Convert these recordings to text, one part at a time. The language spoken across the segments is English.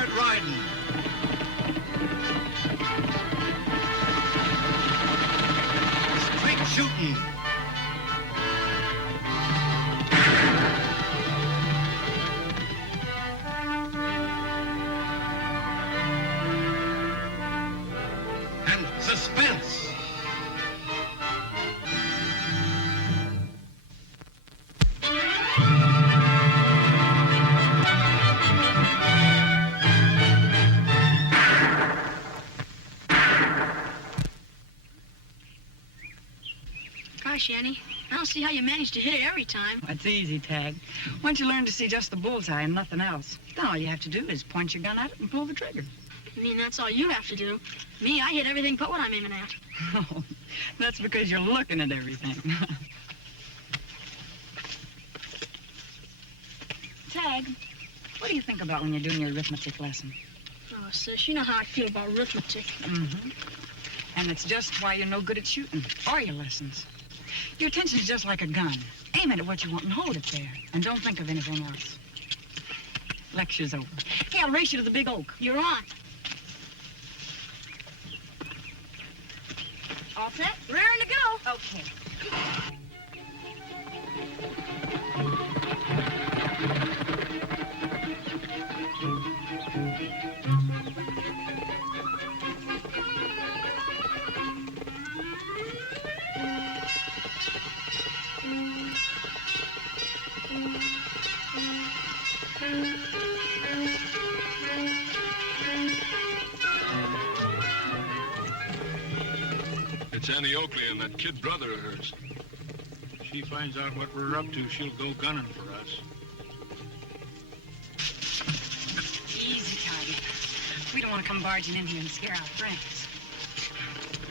Start riding. Straight shooting. And suspense. Gosh, Annie, I don't see how you manage to hit it every time. That's easy, Tagg. Once you learn to see just the bullseye and nothing else, then all you have to do is point your gun at it and pull the trigger. I mean, that's all you have to do. Me, I hit everything but what I'm aiming at. Oh, that's because you're looking at everything. Tagg, what do you think about when you're doing your arithmetic lesson? Oh, sis, you know how I feel about arithmetic. Mm-hmm. And it's just why you're no good at shooting or your lessons. Your attention's just like a gun. Aim it at what you want and hold it there. And don't think of anything else. Lecture's over. Hey, I'll race you to the big oak. You're on. All set? Raring to go. Okay. It's Annie Oakley and that kid brother of hers. If she finds out what we're up to, she'll go gunning for us. Easy, Tagg. We don't want to come barging in here and scare our friends.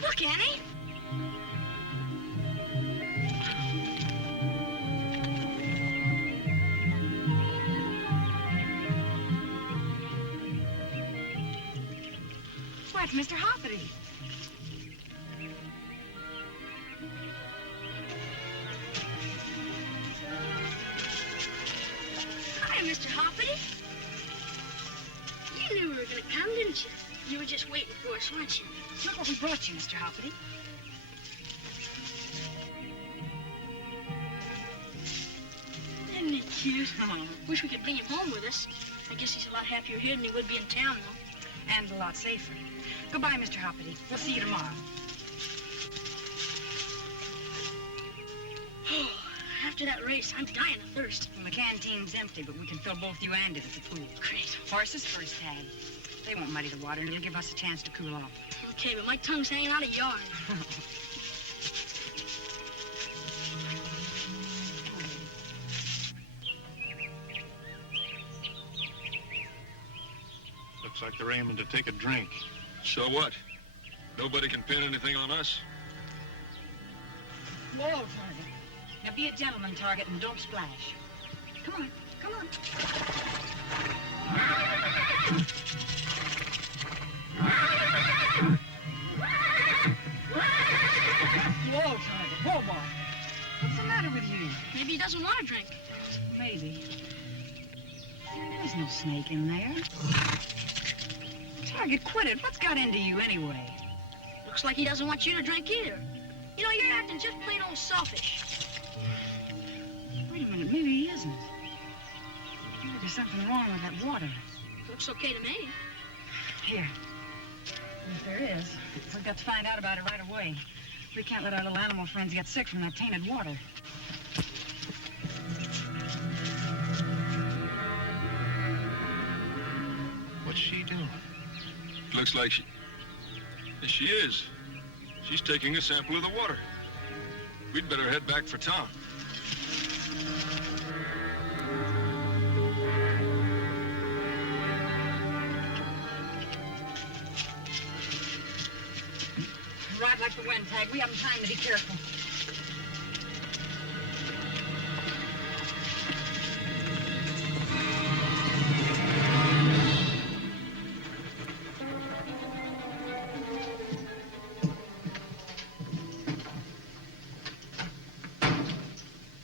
Look, Annie. Why, it's Mr. Hoppity. Hi, Mr. Hoppity. You knew we were going to come, didn't you? You were just waiting for us, weren't you? Look what we brought you, Mr. Hoppity. Isn't he cute? Oh. Wish we could bring him home with us. I guess he's a lot happier here than he would be in town, though. And a lot safer. Goodbye, Mr. Hoppity. We'll see you tomorrow. Oh, after that race, I'm dying of thirst. Well, the canteen's empty, but we can fill both you and it at the pool. Great. Horses first, Tagg. They won't muddy the water, and it'll give us a chance to cool off. Okay, but my tongue's hanging out of yard. Looks like they're aiming to take a drink. So what? Nobody can pin anything on us? Whoa, Target. Now be a gentleman, Target, and don't splash. Come on, come on. Whoa, Target, whoa, boy. What's the matter with you? Maybe he doesn't want to drink. Maybe. There's no snake in there. Target, quit it. What's got into you anyway? Looks like he doesn't want you to drink either. You know, you're acting just plain old selfish. Wait a minute, maybe he isn't. Maybe there's something wrong with that water. Looks okay to me. Here. If there is, we've got to find out about it right away. We can't let our little animal friends get sick from that tainted water. What's she doing? Looks like she is. She's taking a sample of the water. We'd better head back for town. Right like the wind, Tagg. We haven't time to be careful.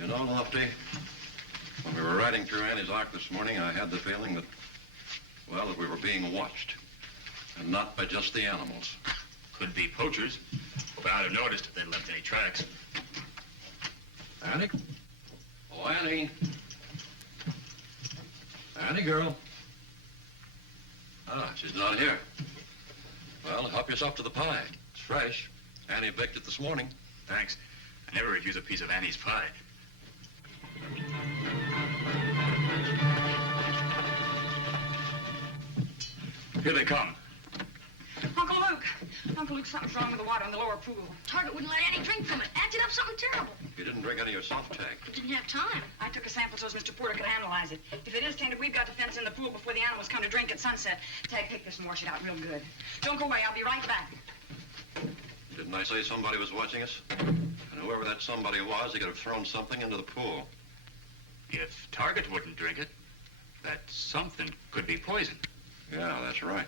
You know, Lofty, when we were riding through Annie's Ark this morning, I had the feeling that, Well, that we were being watched. And not by just the animals. Could be poachers. But I'd have noticed if they'd left any tracks. Annie? Oh, Annie. Annie, girl. Ah, she's not here. Well, help yourself to the pie. It's fresh. Annie baked it this morning. Thanks. I never refuse a piece of Annie's pie. Here they come. Uncle Luke, something's wrong with the water in the lower pool. Target wouldn't let Annie drink from it. Acted up something terrible. You didn't drink any yourself, Tagg. We didn't have time. I took a sample so as Mr. Porter could analyze it. If it is tainted, we've got to fence in the pool before the animals come to drink at sunset. Tagg, take this and wash it out real good. Don't go away. I'll be right back. Didn't I say somebody was watching us? And whoever that somebody was, he could have thrown something into the pool. If Target wouldn't drink it, that something could be poison. Yeah, that's right.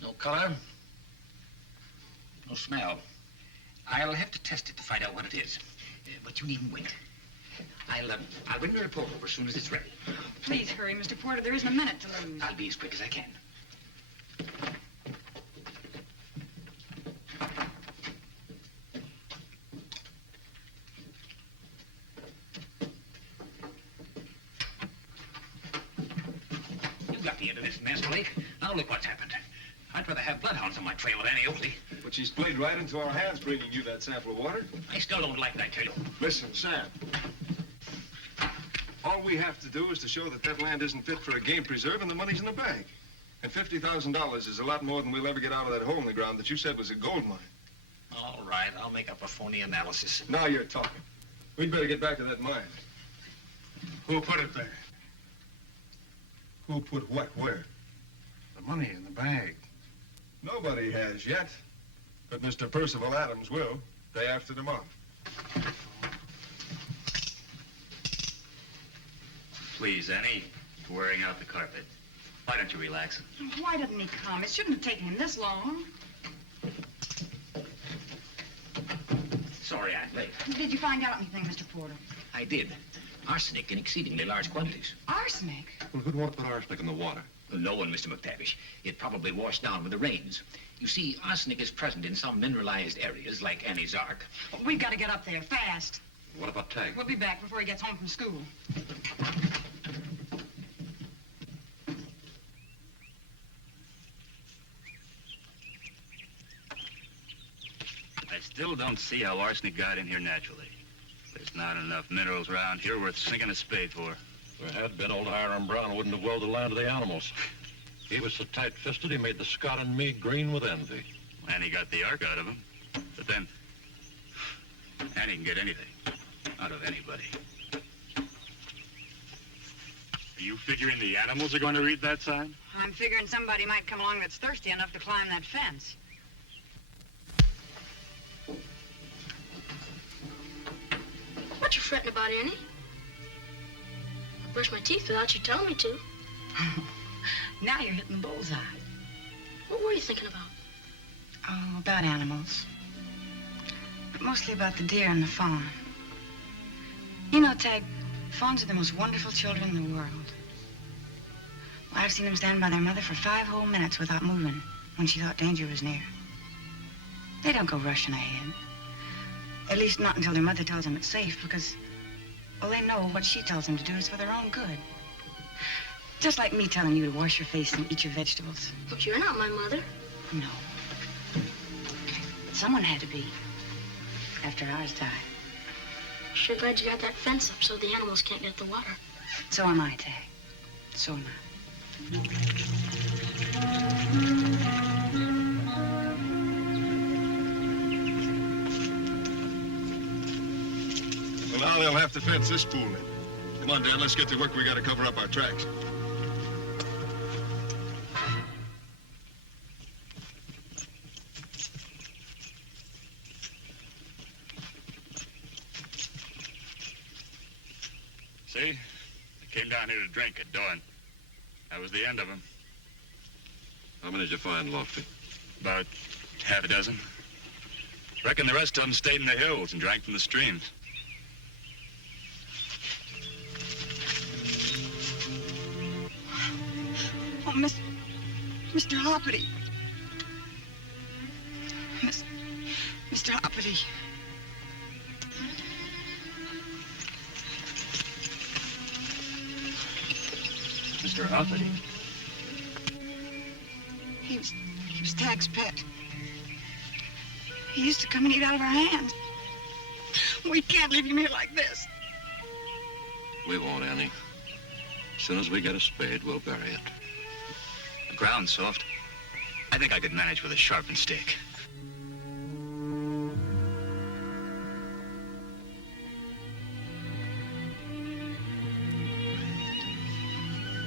No color. No smell. I'll have to test it to find out what it is. But you needn't wait. I'll bring the report over as soon as it's ready. Please hurry, Mr. Porter. There isn't a minute to lose. I'll be as quick as I can. You got the end of this mess, Blake. Now look what's happened. I'd rather have bloodhounds on my trail than any Oakley. But she's played right into our hands bringing you that sample of water. I still don't like that, tell you. Listen, Sam. All we have to do is to show that that land isn't fit for a game preserve and the money's in the bank. And $50,000 is a lot more than we'll ever get out of that hole in the ground that you said was a gold mine. All right, I'll make up a phony analysis. Now you're talking. We'd better get back to that mine. Who put it there? Who put what where? The money in the bag. Nobody has yet. But Mr. Percival Adams will, day after tomorrow. Please, Annie, you're wearing out the carpet. Why don't you relax? Why didn't he come? It shouldn't have taken him this long. Sorry, Aunt Blake. Did you find out anything, Mr. Porter? I did. Arsenic in exceedingly large quantities. Arsenic? Well, who'd want to put arsenic in the water? No one, Mr. McTavish. It probably washed down with the rains. You see, arsenic is present in some mineralized areas, like Annie's Ark. We've got to get up there fast. What about Tagg? We'll be back before he gets home from school. I still don't see how arsenic got in here naturally. There's not enough minerals around here worth sinking a spade for. If there had been, old Hiram Brown wouldn't have willed the land to the animals. He was so tight-fisted, he made the Scott and me green with envy. And he got the ark out of him. But then, Annie can get anything out of anybody. Are you figuring the animals are going to read that sign? I'm figuring somebody might come along that's thirsty enough to climb that fence. What you fretting about, Annie? I brushed my teeth without you telling me to. Now you're hitting the bullseye. What were you thinking about? Oh, about animals. But mostly about the deer and the fawn. You know, Tagg, fawns are the most wonderful children in the world. Well, I've seen them stand by their mother for 5 whole minutes without moving when she thought danger was near. They don't go rushing ahead. At least not until their mother tells them it's safe, because, well, they know what she tells them to do is for their own good. Just like me telling you to wash your face and eat your vegetables. But you're not my mother. No. But someone had to be, after ours died. Sure glad you got that fence up so the animals can't get the water. So am I, Tagg. So am I. Well, now they'll have to fence this pool in. Come on, Dad, let's get to work. We got to cover up our tracks. See? They came down here to drink at dawn. That was the end of them. How many did you find, Lofty? About half a dozen. Reckon the rest of them stayed in the hills and drank from the streams. Oh, Mr. Hoppity. Mr. Hoppity. Mr. Hoppity? He was Tagg's pet. He used to come and eat out of our hands. We can't leave him here like this. We won't, Annie. As soon as we get a spade, we'll bury it. The ground's soft. I think I could manage with a sharpened stake.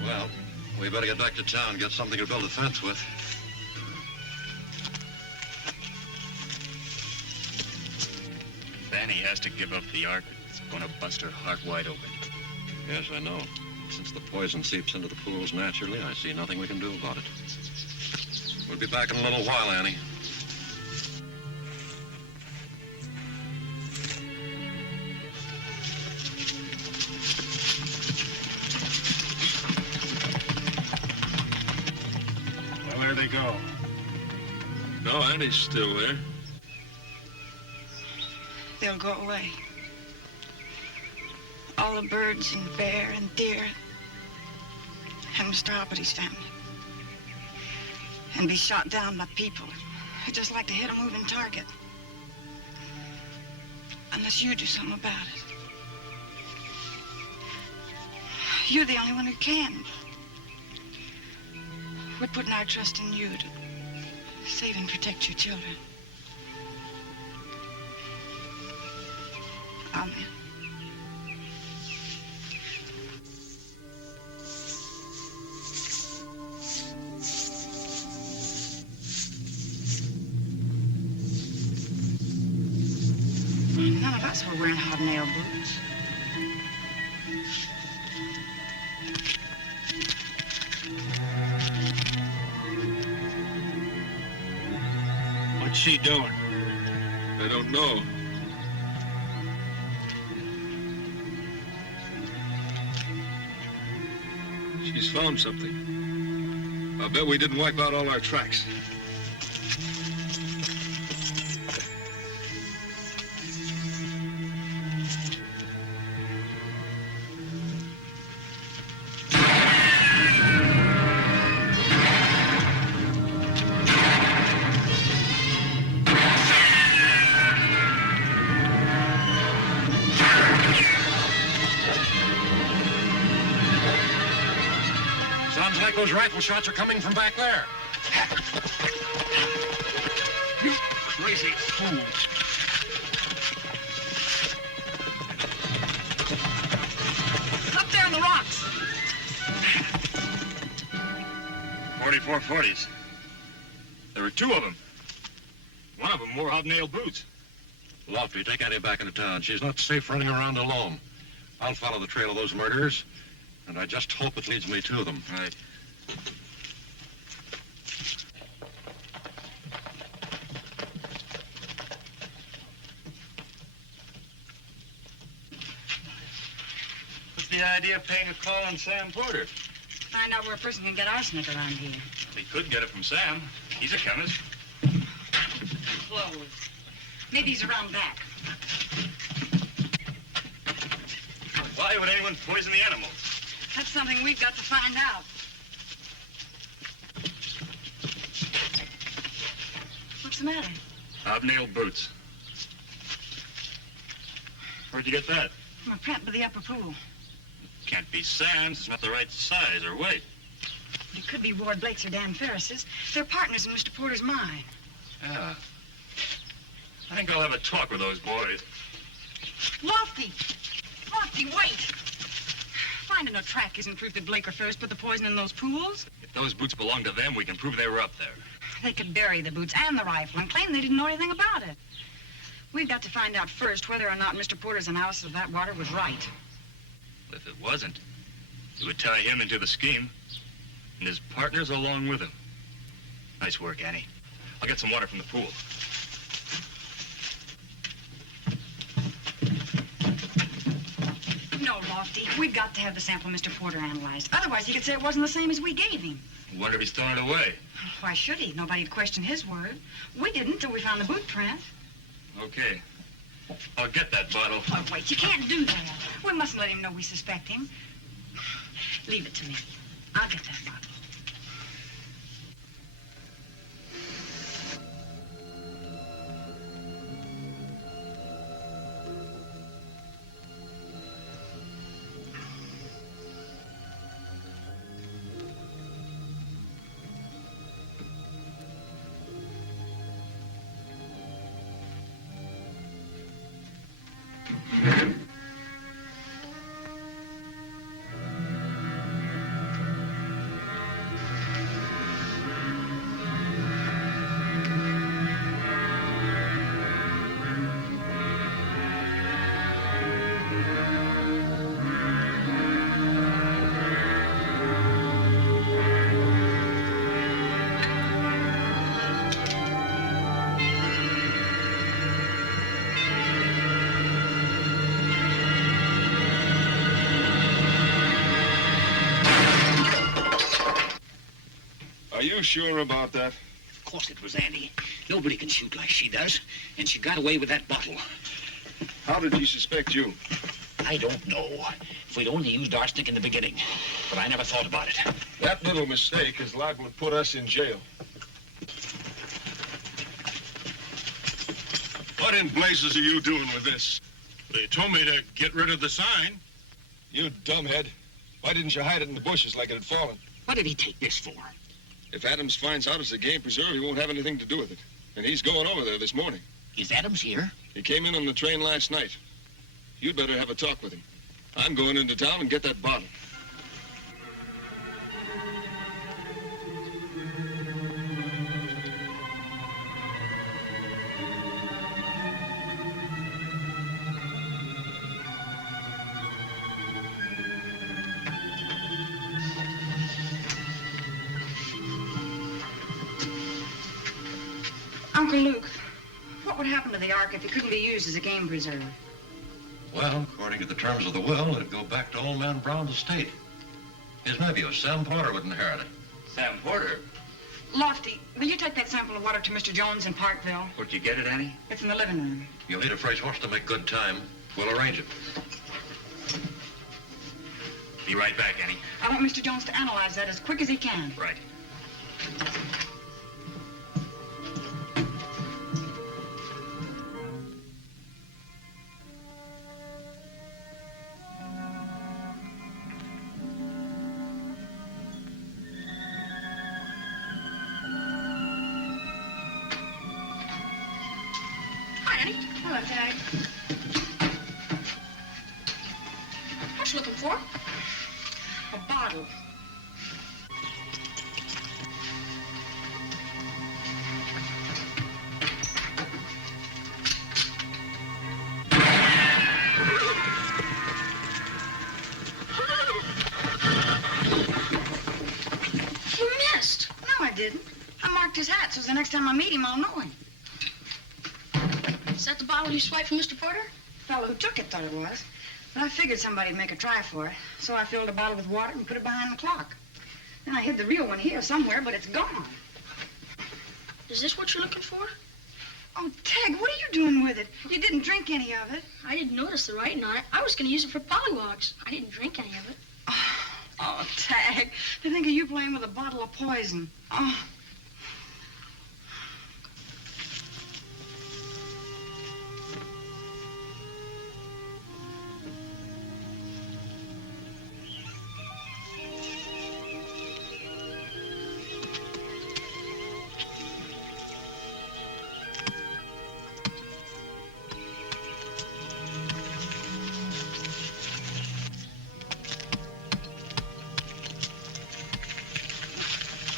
Well, we better get back to town and get something to build a fence with. If Annie has to give up the ark, it's gonna bust her heart wide open. Yes, I know. Since the poison seeps into the pools naturally, I see nothing we can do about it. We'll be back in a little while, Annie. Well, there they go. No, Annie's still there. They'll go away. All the birds and bear and deer and Mr. Hoppity's family. And be shot down by people who just like to hit a moving target. Unless you do something about it. You're the only one who can. We're putting our trust in you to save and protect your children. Amen. None of us were wearing hobnail boots. What's she doing? I don't know. She's found something. I'll bet we didn't wipe out all our tracks. Sounds like those rifle shots are coming from back there. You crazy fool. Up there in the rocks. 44 40s. There were two of them. One of them wore hobnail boots. Lofty, take Annie back into town. She's not safe running around alone. I'll follow the trail of those murderers, and I just hope it leads me to them. Right. What's the idea of paying a call on Sam Porter? Find out where a person can get arsenic around here. We could get it from Sam. He's a chemist. Clothes. Maybe he's around back. Why would anyone poison the animals? That's something we've got to find out. What's the matter? Hobnail boots. Where'd you get that? From a print by the upper pool. Can't be Sam's. It's not the right size or weight. But it could be Ward Blake's or Dan Ferris's. They're partners in Mr. Porter's mine. Yeah. I think I'll have a talk with those boys. Lofty! Lofty, wait! Finding a track isn't proof that Blake or Ferris put the poison in those pools. If those boots belong to them, we can prove they were up there. They could bury the boots and the rifle and claim they didn't know anything about it. We've got to find out first whether or not Mr. Porter's analysis of that water was right. If it wasn't, it would tie him into the scheme, and his partners along with him. Nice work, Annie. I'll get some water from the pool. Lofty, we've got to have the sample of Mr. Porter analyzed. Otherwise, he could say it wasn't the same as we gave him. Wonder if he's throwing it away. Why should he? Nobody'd question his word. We didn't till we found the boot print. Okay. I'll get that bottle. Oh, wait, you can't do that. We mustn't let him know we suspect him. Leave it to me. I'll get that bottle. Are you sure about that? Of course it was Annie. Nobody can shoot like she does. And she got away with that bottle. How did he suspect you? I don't know. If we'd only used arsenic in the beginning. But I never thought about it. That little mistake is liable to put us in jail. What in blazes are you doing with this? They told me to get rid of the sign. You dumbhead. Why didn't you hide it in the bushes like it had fallen? What did he take this for? If Adams finds out it's a game preserve, he won't have anything to do with it. And he's going over there this morning. Is Adams here? He came in on the train last night. You'd better have a talk with him. I'm going into town and get that bottle. Uncle Luke, what would happen to the Ark if it couldn't be used as a game preserve? Well, according to the terms of the will, it'd go back to old man Brown's estate. His nephew, Sam Porter, would inherit it. Sam Porter? Lofty, will you take that sample of water to Mr. Jones in Parkville? Where'd you get it, Annie? It's in the living room. You'll need a fresh horse to make good time. We'll arrange it. Be right back, Annie. I want Mr. Jones to analyze that as quick as he can. Right. Hi, Annie. Hello, Tagg. What you looking for? A bottle. You missed. No, I didn't. I marked his hat, so the next time I meet him, I'll know him. Is that the bottle you swiped from Mr. Porter? The fellow who took it thought it was. But I figured somebody'd make a try for it. So I filled a bottle with water and put it behind the clock. Then I hid the real one here somewhere, but it's gone. Is this what you're looking for? Oh, Tagg, what are you doing with it? You didn't drink any of it. I didn't notice the writing on it. I was going to use it for pollywogs. I didn't drink any of it. Oh, Tagg, to think of you playing with a bottle of poison. Oh.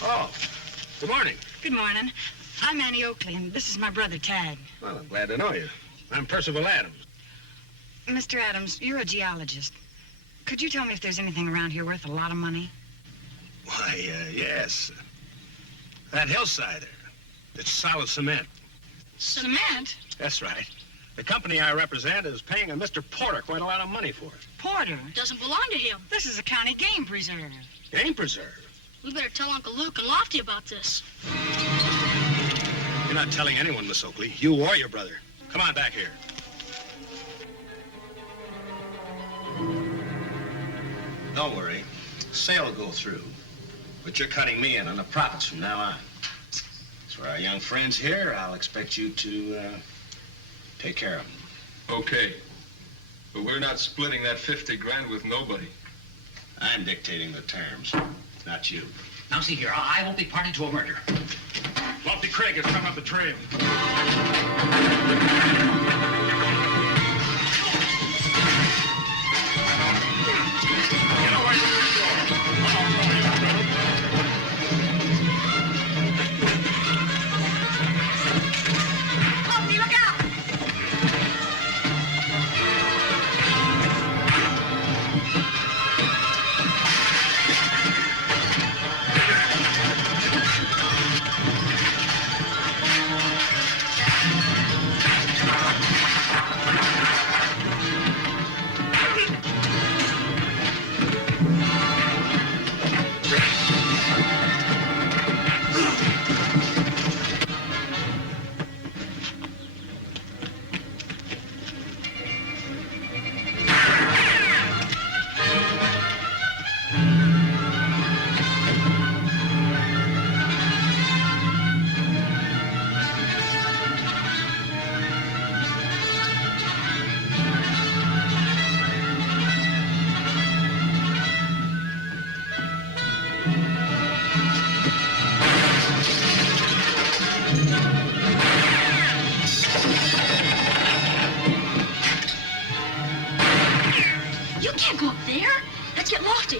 Oh, good morning. Good morning. I'm Annie Oakley, and this is my brother, Tagg. Well, I'm glad to know you. I'm Percival Adams. Mr. Adams, you're a geologist. Could you tell me if there's anything around here worth a lot of money? Why, yes. That hillside there, it's solid cement. Cement? That's right. The company I represent is paying a Mr. Porter quite a lot of money for it. Porter, Doesn't belong to him. this is a county game preserve. Game preserve. We better tell Uncle Luke and Lofty about this. You're not telling anyone, Miss Oakley. You or your brother. Come on back here. Don't worry. Sale will go through. But you're cutting me in on the profits from now on. As for our young friends here, I'll expect you to take care of them. Okay. But we're not splitting that 50 grand with nobody. I'm dictating the terms, not you. Now, see here, I won't be party to a murder. Lofty Craig has come up the trail. Lofty, look out! You can't go up there. Let's get Lofty.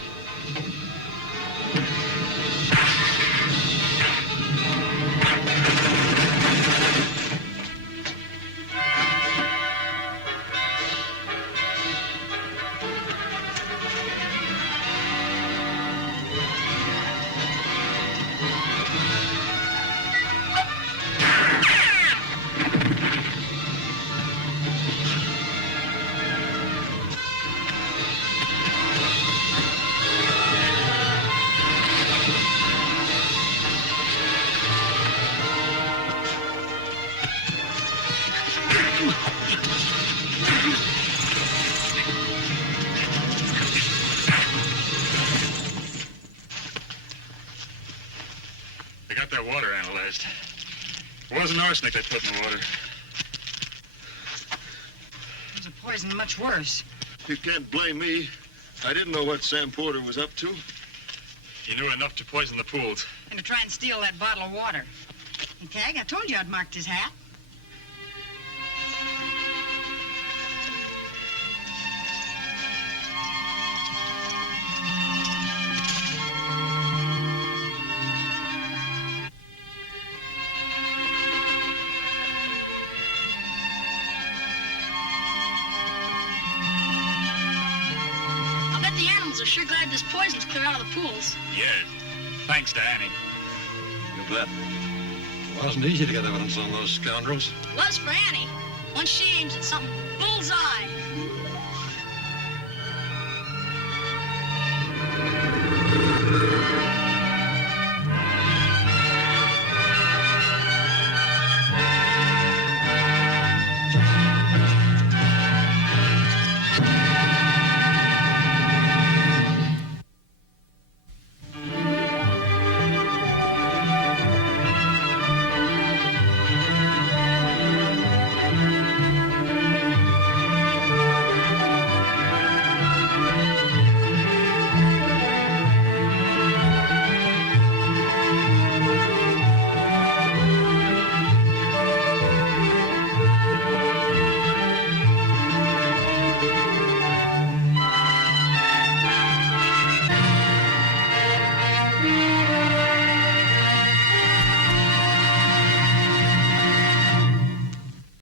They got their water analyzed. It wasn't arsenic they put in the water. There's a poison much worse. You can't blame me. I didn't know what Sam Porter was up to. He knew enough to poison the pools. And to try and steal that bottle of water. Hey, Tagg, I told you I'd marked his hat. I bet the animals are sure glad this poison's clear out of the pools. Yeah, thanks to Annie. You bet. It wasn't easy to get evidence on those scoundrels. Was for Annie. Once she aims at something, bullseye.